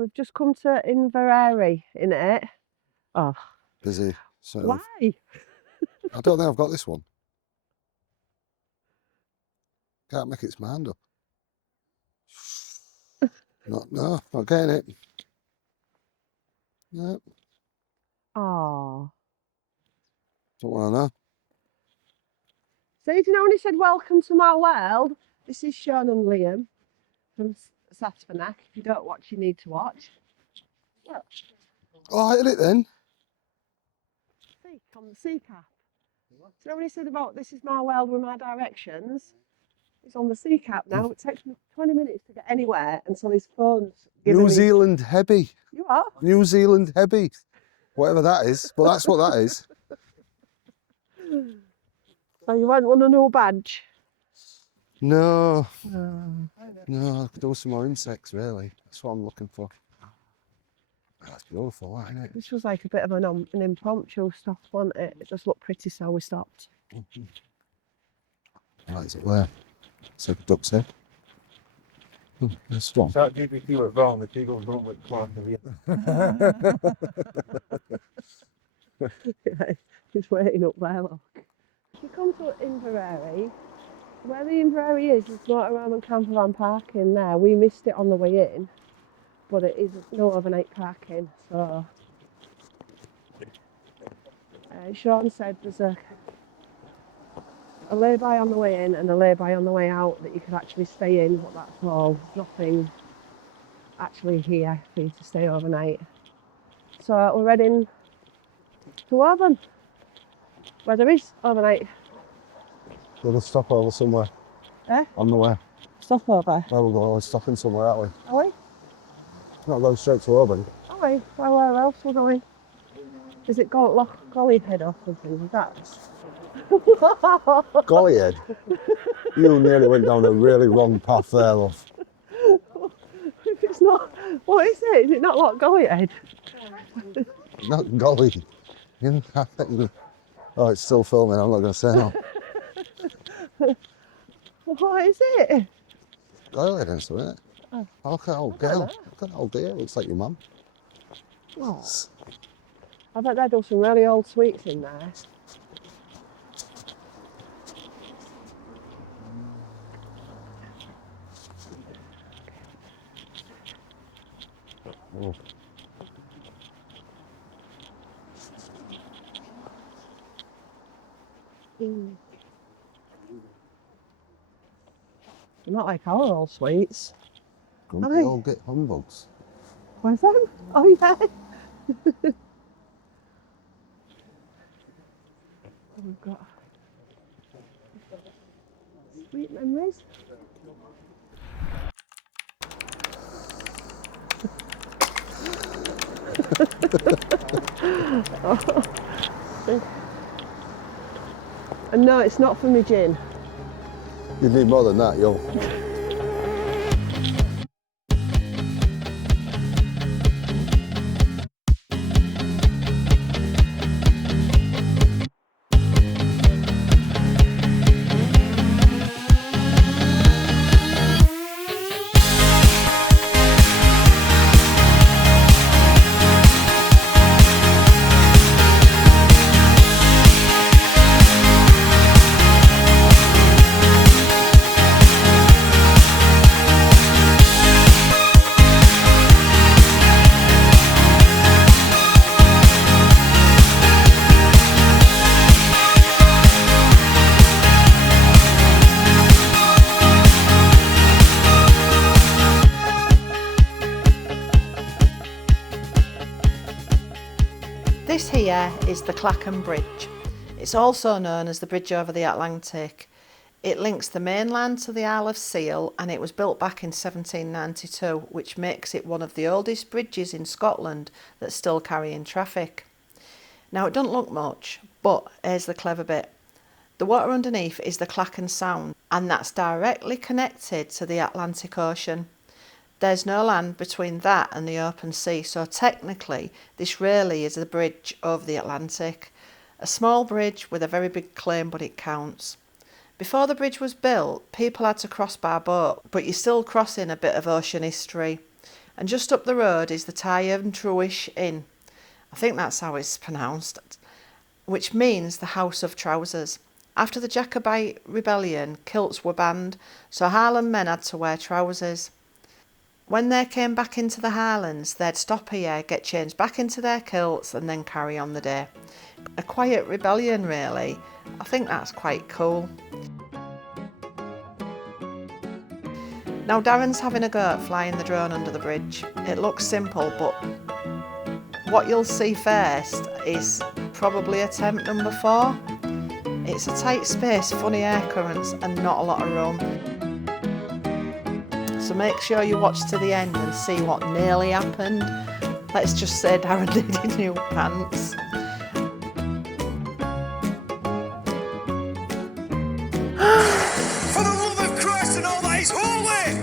We've just come to Inverary, innit? Oh. Busy. So Why? I don't think I've got this one. Can't make its mind up. No, not getting it. No. Oh. Don't want to know. So, do you know when he said, "Welcome to my world"? This is Sean and Liam from Sasvanach. If you don't watch, you need to watch. Look. Oh, I hit it then. See, on the sea cap. Do you know when he said about "This is my world with my directions"? It's on the sea cap now. It takes me 20 minutes to get anywhere until his phone's giving New me... Zealand Heavy. You are? New Zealand Heavy. Whatever that is. But that's what that is. So you won't want a new badge? No. No, I could do some more insects, really. That's what I'm looking for. That's beautiful, that, isn't it? This was like a bit of an impromptu stop, wasn't it? It just looked pretty, so we stopped. Right, is it there? So the duck's head. This one. That GPT were wrong, the Eagles don't look clock of it. He's waiting up there, look. If you come to Inverary, where the Inverary is motorhome and campervan parking there. We missed it on the way in, but it is no overnight parking, so... Sean said there's a lay-by on the way in and a lay-by on the way out that you could actually stay in, but that's all. Nothing actually here for you to stay overnight. So we're heading to Oban, where there is overnight. We'll stop over somewhere. Eh? On the way. Stop over. Well, we're always stopping somewhere, aren't we? Are we? Not going straight to Oban. Are we? Where else we're going? Is it Gollyhead or something? Is that? Gollyhead? You nearly went down a really wrong path there, love. If it's not, what is it? Is it not like Gollyhead? Not Golly. Oh, it's still filming, I'm not going to say no. What is it? Gollyhead, isn't it? Oh. Oh, look at that old girl. Look at that old dear, looks like your mum. Oh. I bet they do some really old sweets in there. Oh. Mm. They're not like our old sweets. Grumpy old git humbugs. Where's them? Oh yeah. We've got sweet memories. Oh. And no, it's not for me gin. You need more than that, yo. This here is the Clachan Bridge. It's also known as the Bridge over the Atlantic. It links the mainland to the Isle of Seal and it was built back in 1792, which makes it one of the oldest bridges in Scotland that's still carrying traffic. Now it doesn't look much, but here's the clever bit. The water underneath is the Clachan Sound and that's directly connected to the Atlantic Ocean. There's no land between that and the open sea, so technically this really is a bridge over the Atlantic. A small bridge with a very big claim, but it counts. Before the bridge was built, people had to cross by boat, but you're still crossing a bit of ocean history. And just up the road is the Tyrone Truish Inn. I think that's how it's pronounced, which means the House of Trousers. After the Jacobite rebellion, kilts were banned, so Highland men had to wear trousers. When they came back into the Highlands, they'd stop here, get changed back into their kilts and then carry on the day. A quiet rebellion, really. I think that's quite cool. Now Darren's having a go at flying the drone under the bridge. It looks simple, but what you'll see first is probably attempt number 4. It's a tight space, funny air currents and not a lot of room. So make sure you watch to the end and see what nearly happened. Let's just say Darren needed new pants. For the love of Christ and all that is holy!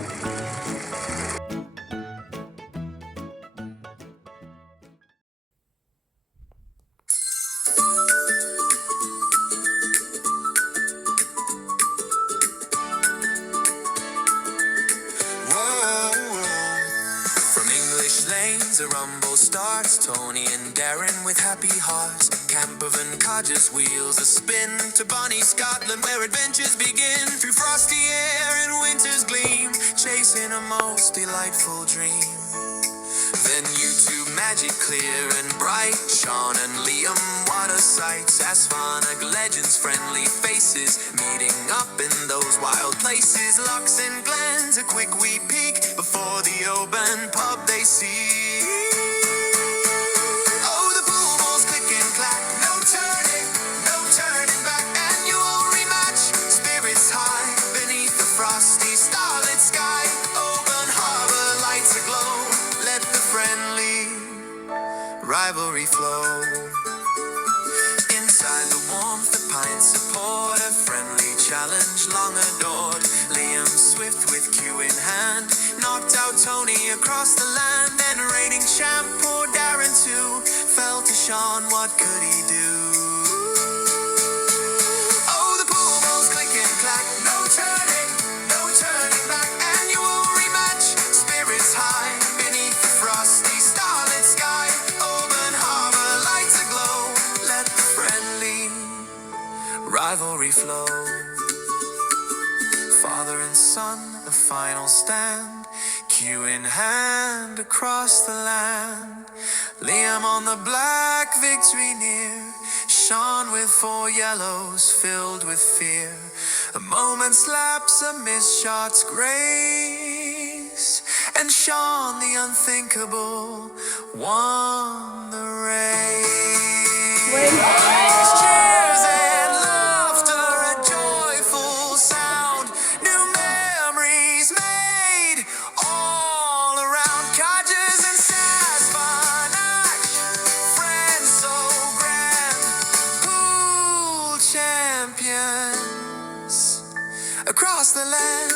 From English lanes, a rumble starts. Tony and Darren with happy hearts. Campervan Codgers wheels a spin to Bonnie, Scotland, where adventures begin. Through frosty air and winter's gleam, chasing a most delightful dream. Then YouTube magic clear and bright. Sean and Liam, what a sight. Sasvanach legends, friendly faces, meeting up in those wild places. Locks and glens, a quick wee peek before the Oban pub they see. Oh, the pool balls click and clack. No turning back. Annual rematch, spirits high beneath the frosty starlit sky. Oban harbor lights aglow. Let the friendly rivalry flow. Inside the warmth, the pine support, a friendly challenge long adored. Liam swift with cue in hand, knocked out Tony across the land. Then raining champ, poor Darren too, fell to Sean, what could he do? Oh, the pool balls click and clack. No turning back. Annual rematch, spirits high beneath the frosty starlit sky. Oban harbor lights aglow. Let the friendly rivalry flow. Father and son, the final stand, cue in hand across the land. Liam on the black, victory near. Sean with 4 yellows filled with fear. A moment's lapse, a missed shot's grace, and Sean the unthinkable won the race. Cheers and laughter, a joyful sound. New memories made all around. Codgers and Sasvanach, friends so grand. Pool champions across the land.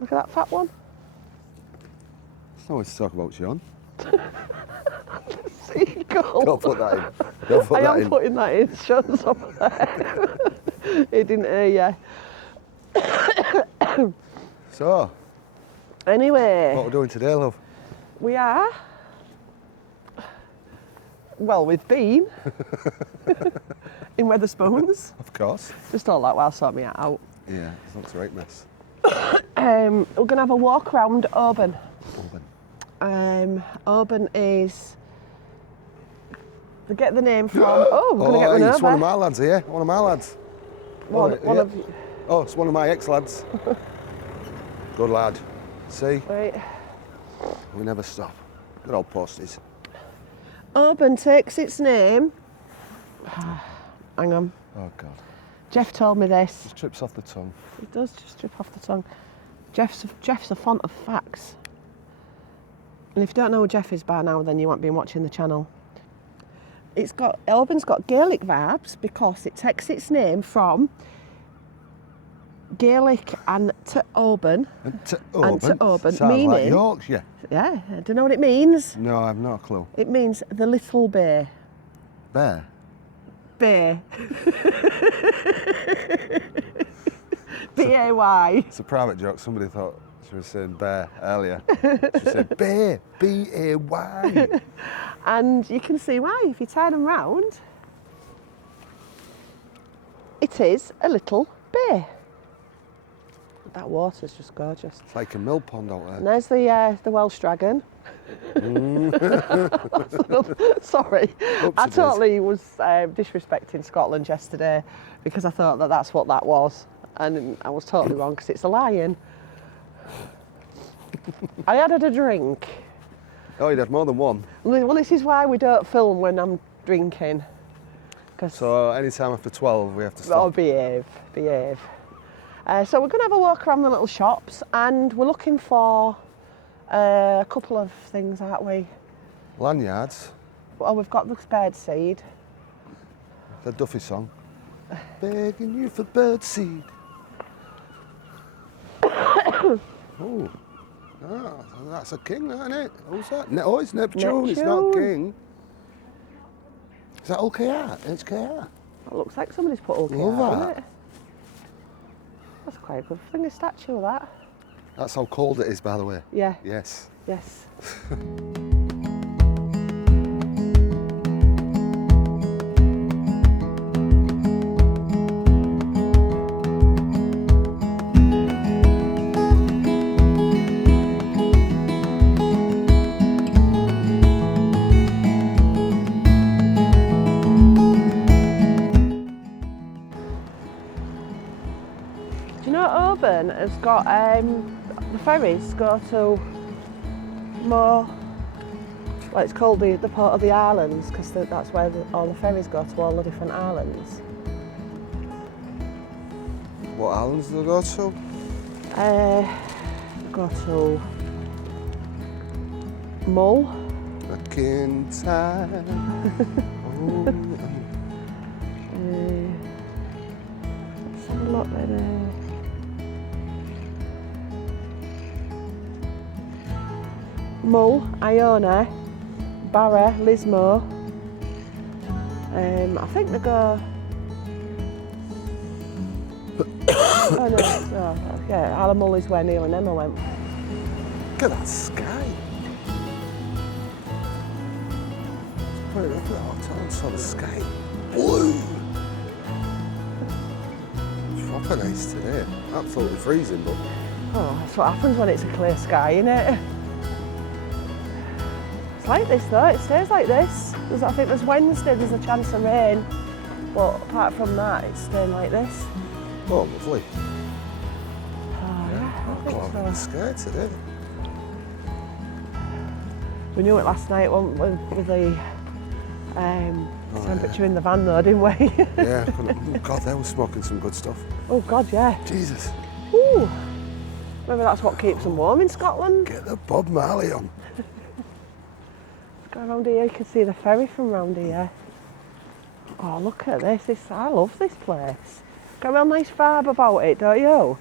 Look at that fat one. It's always to talk about Sean. Seagull. Don't put that in. Don't put I that am in. putting that in. Sean's over there. He didn't hear you. So, Anyway, what we're doing today, love? we are. Well, we've been in Wetherspoons. Of course. Just all that while sorting me out. Yeah, it looks a right mess. We're going to have a walk around Oban. Oban. Oban is. Forget the name from. Oh, we're going to get one it's over. one of my lads here. One of my lads. One yeah. of you. Oh, it's one of my ex-lads. Good lad. See, Right. we never stop. Good old posties. Oban takes its name. Hang on. Oh, God. Jeff told me this. Just trips off the tongue. It does just trip off the tongue. Jeff's a font of facts. And if you don't know who Jeff is by now, then you won't be watching the channel. Oban's got Gaelic vibes because it takes its name from Gaelic and to Oban. And to Oban, Sounds meaning. like Yorkshire. Yeah, I don't know what it means. No, I've no clue. It means the little bay. Bear. Bay. B-A-Y. It's a private joke. Somebody thought she was saying bear earlier. She said bear, B-A-Y. And you can see why if you turn them round. It is a little bay. That water's just gorgeous. It's like a mill pond out And there. there's the Welsh dragon. Sorry, Oops, I it is. totally was disrespecting Scotland yesterday because I thought that that's what that was, and I was totally wrong because it's a lion. I added a drink. Oh, you'd have more than one. Well, this is why we don't film when I'm drinking. Cause So any time after 12, we have to stop. oh, behave. So we're going to have a walk around the little shops, and we're looking for a couple of things, aren't we? Lanyards, Well, we've got the bird seed. the Duffy song. Begging you for bird seed. Oh, that's a king, isn't it? Who's that? Oh, it's Neptune. It's not Neptune. king. Is that LKR? It's KR. That looks like somebody's put OK Love out, that. isn't it? That's quite a good thing, a statue of that. That's how cold it is, by the way. Yeah, Yes. yes. Do you know Oban has got the ferries go to more, well, it's called the port of the islands because that's where all the ferries go to all the different islands. What islands do they go to? Go to Mull. Back in time. Oh, Let's have a look then. Mull, Iona, Barra, Lismore. I think they go. Oh no, yeah, Alamull is where Neil and Emma went. look at that sky. Put it up at all times on the sky. Blue. Proper nice today. Absolutely freezing, but Oh, that's what happens when it's a clear sky, innit? It's like this though, it stays like this. I think there's Wednesday, there's a chance of rain, but apart from that, it's staying like this. oh, lovely. Oh, yeah, I think Cloud in the so. sky today. We knew it last night with the temperature in the van though, didn't we? Yeah, oh, God, they were smoking some good stuff. Oh God, yeah. Jesus, Ooh. Maybe that's what keeps them warm in Scotland. get the Bob Marley on. Go around here, you can see the ferry from round here. Oh, look at this. I love this place. Got a real nice vibe about it, don't you?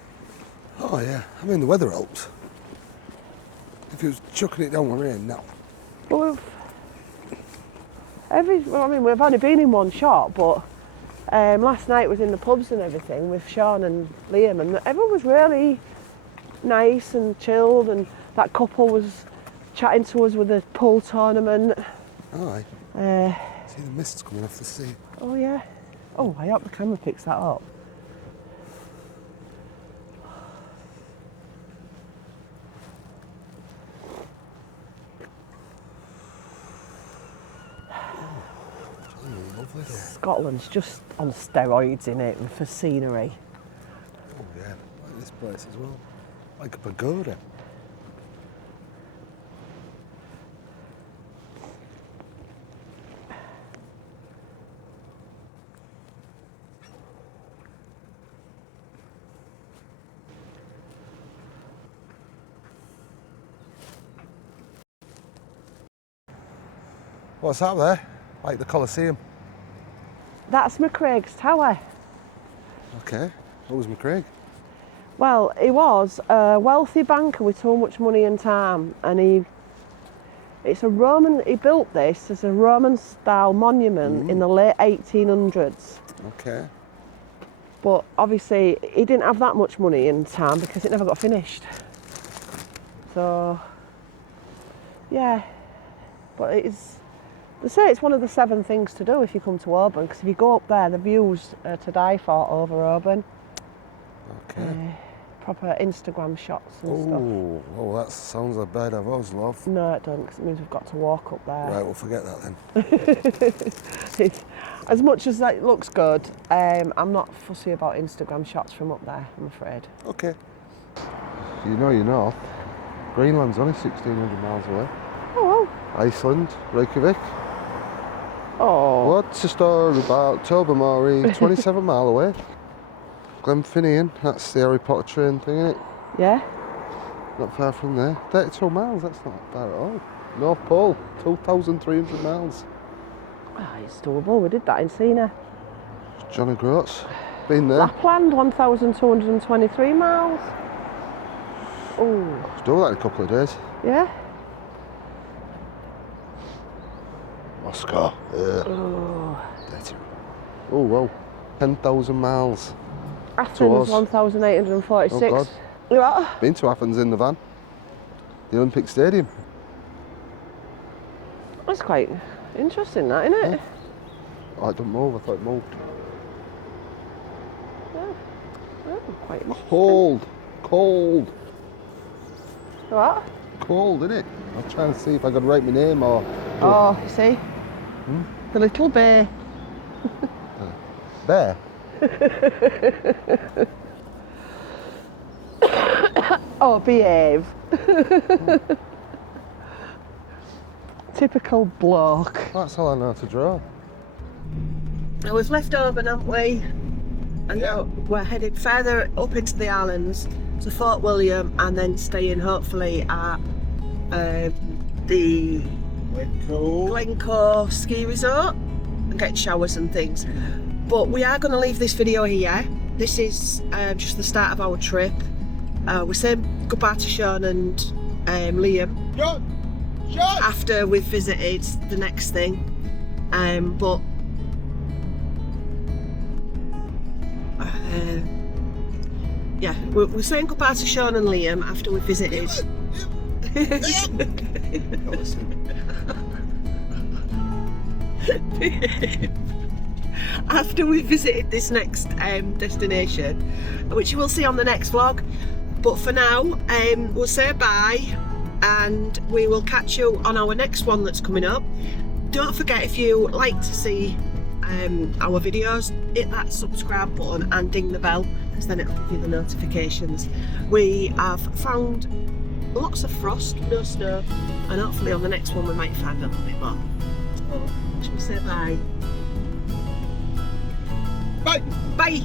Oh yeah, I mean the weather helps. If it was chucking it down with rain, no. But we've only been in one shop, but last night was in the pubs and everything with Sean and Liam, and everyone was really nice and chilled, and that couple was chatting to us with the pool tournament. Oh, aye. Uh, See the mists coming off the sea. oh yeah. Oh, I hope the camera picks that up. Lovely day. Scotland's just on steroids in it for scenery. Oh yeah, like this place as well. Like a pagoda. What's that there? Like the Colosseum. That's McCraig's Tower. Okay, what was McCraig? Well, he was a wealthy banker with so much money and time, and he built this as a Roman style monument in the late 1800s. Okay. But obviously he didn't have that much money in time because it never got finished. So yeah, but it is, they say it's one of the 7 things to do if you come to Oban, because if you go up there, the views are to die for over Oban. Okay. Proper Instagram shots and stuff. Oh, that sounds like bed I've always loved. No, it doesn't, because it means we've got to walk up there. Right, we'll forget that then. As much as that looks good, I'm not fussy about Instagram shots from up there, I'm afraid. Okay. You know you're north. Greenland's only 1,600 miles away. Oh, Iceland, Reykjavik. oh. What's the story about Tobermory? 27 mile away. Glenfinnan, that's the Harry Potter train thing, isn't it? Yeah? Not far from there. 32 miles, that's not bad at all. North Pole, 2,300 miles. Oh, it's doable, we did that in Scenic. John O'Groats, been there. Lapland, 1,223 miles. Oh, Let's do that in a couple of days. yeah? Moscow. Oh. Oh, wow. 10,000 miles. Athens, us. 1,846. Oh, God. Yeah. Been to Athens in the van. The Olympic Stadium. That's quite interesting, that, isn't it? Oh, it don't move, I thought it moved. Yeah. Oh, quite interesting. Cold. What? Cold, isn't it? I was trying to see if I could write my name or... Oh, you see? The little bear. Bear. Oh, behave. Typical bloke. That's all I know how to draw. Now we've left Oban, haven't we? And now we're headed further up into the islands to Fort William, and then staying hopefully at the Glencoe ski resort and get showers and things. But we are going to leave this video here. This is just the start of our trip. We're saying goodbye to Sean and Liam after we've visited the next thing. But yeah, we're saying goodbye to Sean and Liam after we've visited. After we've visited this next destination, which you will see on the next vlog. But for now, we'll say bye, and we will catch you on our next one that's coming up. Don't forget, if you like to see our videos, hit that subscribe button and ding the bell, because then it'll give you the notifications. We have found lots of frost, no snow, and hopefully on the next one we might find a little bit more. So, shall we say bye? Bye! Bye!